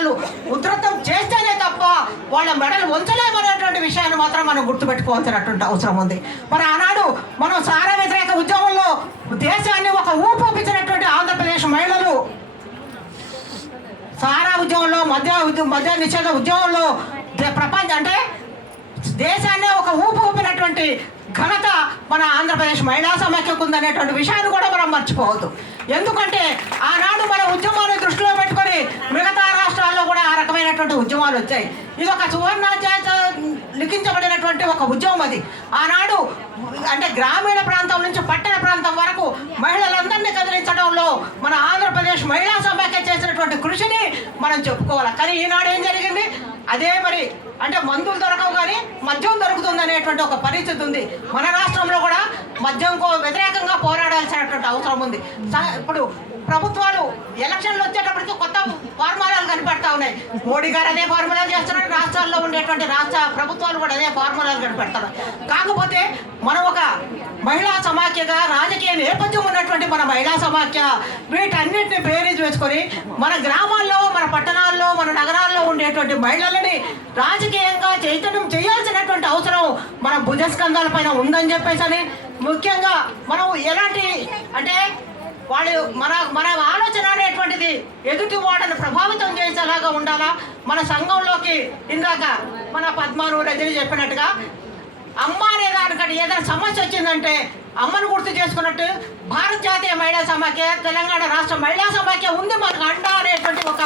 ఉద్యమాలు ఉధృతం చేస్తేనే తప్ప వాళ్ళ మెడలు వంచలేమనేటువంటి విషయాన్ని మాత్రం మనం గుర్తుపెట్టుకోవాల్సినటువంటి అవసరం ఉంది. మరి ఆనాడు మనం సారా వ్యతిరేక ఉద్యమంలో దేశాన్ని ఒక ఊపించినటువంటి ఆంధ్రప్రదేశ్ మహిళలు సారా ఉద్యమంలో మద్య నిషేధ ఉద్యమంలో ప్రపంచం అంటే దేశాన్ని ఒక ఊపినటువంటి ఘనత మన ఆంధ్రప్రదేశ్ మహిళా సమాఖ్యకు ఉందనేటువంటి విషయాన్ని కూడా మనం మర్చిపోవద్దు. ఎందుకంటే ఆనాడు మన ఉద్యమాన్ని దృష్టిలో పెట్టుకొని మిగతా రాష్ట్రాల్లో కూడా ఆ రకమైనటువంటి ఉద్యమాలు వచ్చాయి. ఇది ఒక సువర్ణాధ్యాయ లిఖించబడినటువంటి ఒక ఉద్యమం. అది ఆనాడు అంటే గ్రామీణ ప్రాంతం నుంచి పట్టణ ప్రాంతం వరకు మహిళలందరినీ కదిలించడంలో మన ఆంధ్రప్రదేశ్ మహిళా సమాఖ్య చేసినటువంటి కృషిని మనం చెప్పుకోవాలి. కానీ ఈనాడు ఏం జరిగింది? అదే మరి అంటే మందులు దొరకవు కానీ మద్యం దొరుకుతుంది అనేటువంటి ఒక పరిస్థితి ఉంది. మన రాష్ట్రంలో కూడా మద్యంకు వ్యతిరేకంగా పోరాడాల్సినటువంటి అవసరం ఉంది. ఇప్పుడు ప్రభుత్వాలు ఎలక్షన్లు వచ్చేటప్పటికి కొత్త ఫార్ములాలు కనిపెడతా ఉన్నాయి. మోడీ గారు అదే ఫార్ములాలు చేస్తున్నారు, రాష్ట్రాల్లో ఉండేటువంటి రాష్ట్ర ప్రభుత్వాలు కూడా అదే ఫార్ములాలు కనిపెడతారు. కాకపోతే మనం ఒక మహిళా సమాఖ్యగా రాజకీయ నేపథ్యం ఉన్నటువంటి మన మహిళా సమాఖ్య వీటన్నిటిని బేరీజ్ వేసుకొని మన గ్రామాల్లో, మన పట్టణాల్లో, మన నగరాల్లో ఉండేటువంటి మహిళలని రాజకీయంగా చైతన్యం చేయాల్సినటువంటి అవసరం మన భుజస్కంధాల పైన ఉందని చెప్పేసి ముఖ్యంగా మనం ఎలాంటి అంటే వాళ్ళు మన ఆలోచన అనేటువంటిది ఎదుటి వాటను ప్రభావితం చేసేలాగా ఉండాలా. మన సంఘంలోకి ఇందాక మన పద్మాను రజని చెప్పినట్టుగా అమ్మ అనే దానికంటే ఏదైనా సమస్య వచ్చిందంటే అమ్మను గుర్తు చేసుకున్నట్టు భారత జాతీయ మహిళా సమాఖ్య, తెలంగాణ రాష్ట్ర మహిళా సమాఖ్య ఉంది మనకు అండ అనేటువంటి ఒక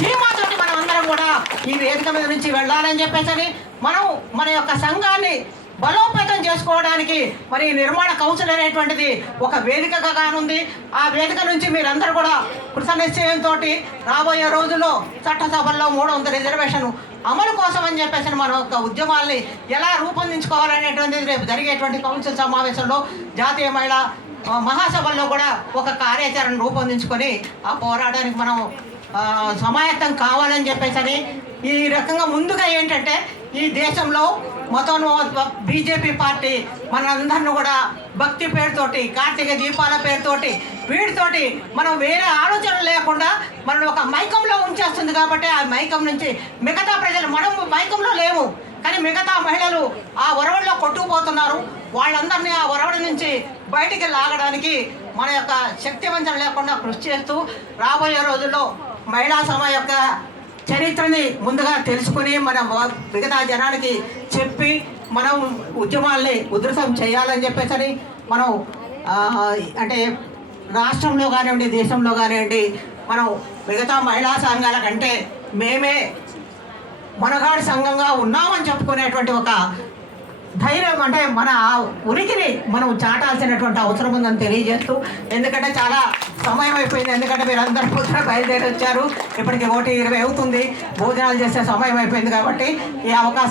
ధీమాతోటి మనం అందరం కూడా ఈ వేదిక మీద నుంచి వెళ్ళాలని చెప్పేసి మనం మన యొక్క సంఘాన్ని బలోపేతం చేసుకోవడానికి మరి నిర్మాణ కౌన్సిల్ అనేటువంటిది ఒక వేదికగా కానుంది. ఆ వేదిక నుంచి మీరందరూ కూడా కృత నిశ్చయంతో రాబోయే రోజుల్లో చట్టసభల్లో 300 రిజర్వేషన్ అమలు కోసం అని చెప్పేసి మన యొక్క ఉద్యమాల్ని ఎలా రూపొందించుకోవాలనేటువంటిది రేపు జరిగేటువంటి కౌన్సిల్ సమావేశంలో జాతీయ మహిళా మహాసభల్లో కూడా ఒక కార్యాచరణ రూపొందించుకొని ఆ పోరాటానికి మనం సమాయత్తం కావాలని చెప్పేసి ఈ రకంగా ముందుగా ఏంటంటే ఈ దేశంలో మొత్తం బీజేపీ పార్టీ మనందరిని కూడా భక్తి పేరుతోటి, కార్తీక దీపాల పేరుతోటి, వీటితోటి మనం వేరే ఆలోచనలు లేకుండా మనం ఒక మైకంలో ఉంచేస్తుంది. కాబట్టి ఆ మైకం నుంచి మిగతా ప్రజలు, మనం మైకంలో లేము కానీ మిగతా మహిళలు ఆ ఒరవడిలో కొట్టుకుపోతున్నారు. వాళ్ళందరినీ ఆ ఒరవడి నుంచి బయటికి లాగడానికి మన యొక్క శక్తి వంచన లేకుండా కృషి చేస్తూ రాబోయే రోజుల్లో మహిళా సభ యొక్క చరిత్రని ముందుగా తెలుసుకుని మన మిగతా జనానికి చెప్పి మనం ఉద్యమాల్ని ఉధృతం చేయాలని చెప్పేసి మనం అంటే రాష్ట్రంలో కానివ్వండి, దేశంలో కానివ్వండి, మనం మిగతా మహిళా సంఘాల కంటే మేమే మనగాడి సంఘంగా ఉన్నామని చెప్పుకునేటువంటి ఒక ధైర్యం అంటే మన ఉనికిని మనం చాటాల్సినటువంటి అవసరం ఉందని తెలియజేస్తూ, ఎందుకంటే చాలా సమయం అయిపోయింది. ఎందుకంటే మీరు అందరూ పొద్దున బయలుదేరి వచ్చారు, ఇప్పటికి 1:20 అవుతుంది, భోజనాలు చేసే సమయం అయిపోయింది. కాబట్టి ఈ అవకాశం